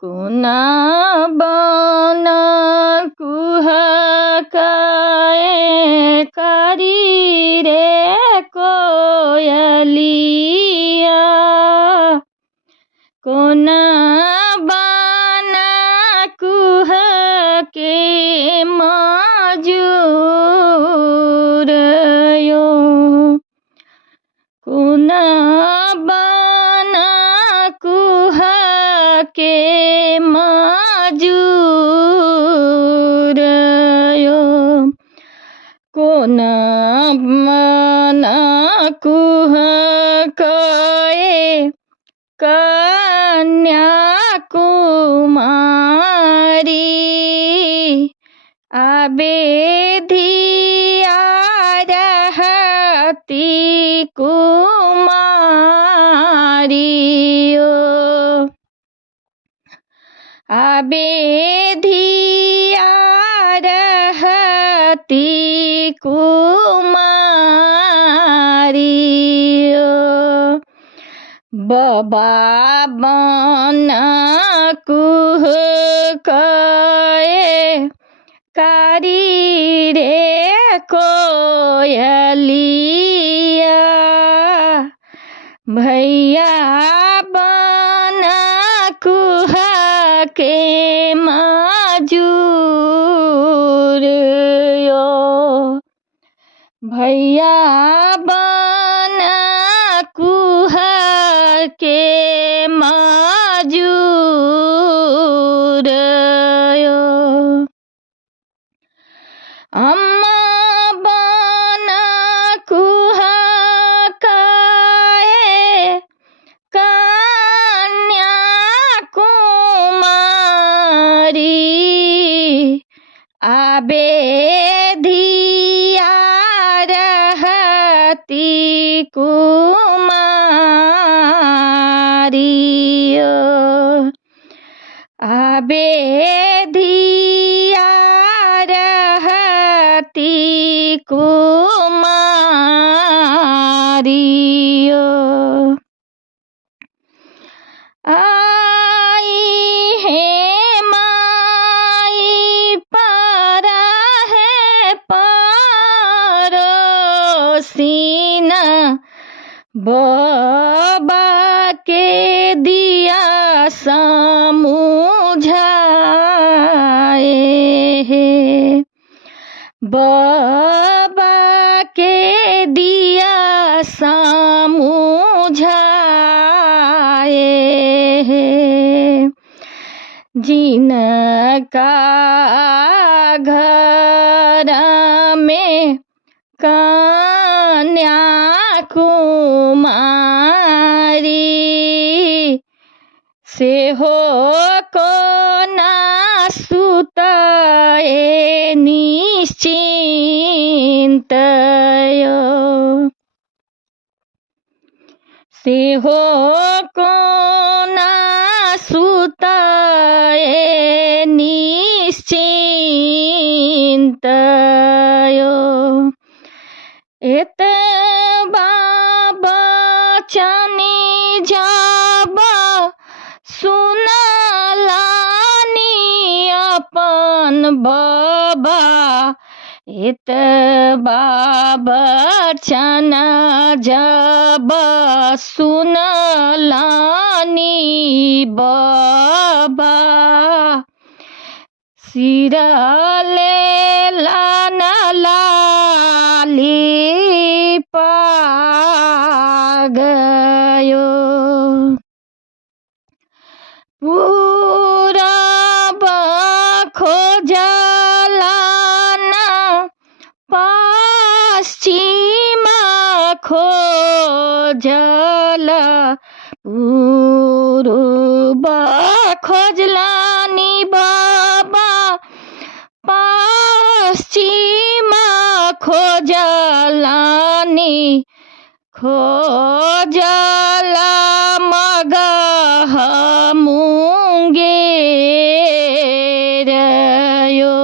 कुना बन कुहकाए कारी रे कोयलिया। कोना बन कुहके मजूर यो। कुना बन कुहके मजूर यो। कोना बन कुहकाए कन्याकुमारी। आबे धिया रहती कुमारी ओ। आबे धिया रहती कुमारी ओ। बाबा बन कुहकाए कारी रे कोयलिया। भैया बन कुहके मजूर यो। भैया बन कुहके मजूर यो। अम्मा बन कुहकाए कन्याकुमारी। आबे धिया रहती कुमारी ओ। आबे धिया रहती कुमारी ओ। आई है माई पारा है परोसीन। बाबा के दिया समझाए है। बाबा के दिया समझाए है। जिनका घर में कन्याकुमारी। से हो को ना सुताए निश्चिंत यो। से हो को ना सुताए निश्चिंत यो। एत बाबा चनी जब सुनलानी अपन बाबा। इत बाबा चना जब सुनलानी बाबा। सिरले लाना लाली पागयो। पूरब खोजलाना पश्चिम खोजला। पूरब खोजलानी बाबा पश्चिम खोजलानी। खोजला मगह मुंगेर यो।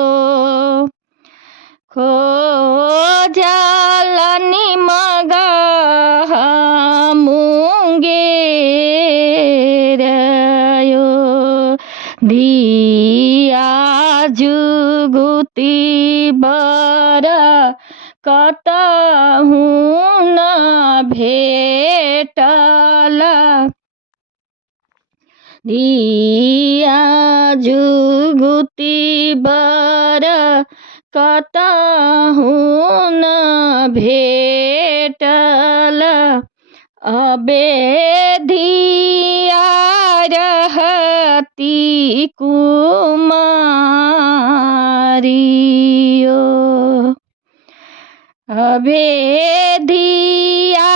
खोजलानी मगह मुंगेर यो। धिया जुगुती बर कतहु न भेटल धिया जुगुती बर कतहु न भेटल अबे धिया रहती कुमारियो अबे धिया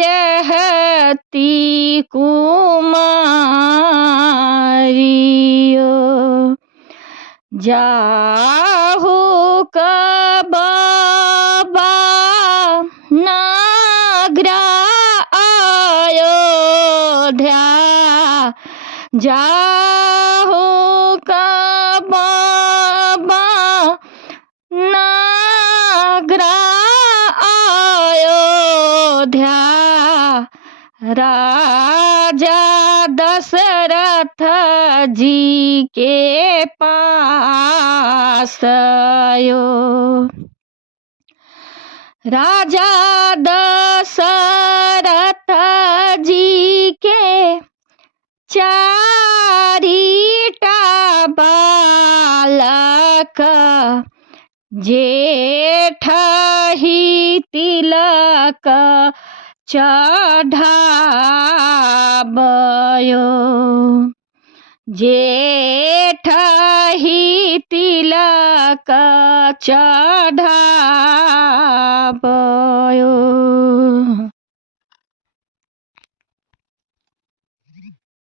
रहती कुमारियो जाहु कबबा नागरा अयोध्या जाहु कबबा नागरा अयोध्या राजा दशरथ जी के पास यो राजा दशरथ जी के चारिटा बालक जेठही तिलक चढ़ाबयो जेठही तिलक चढ़ाबयो।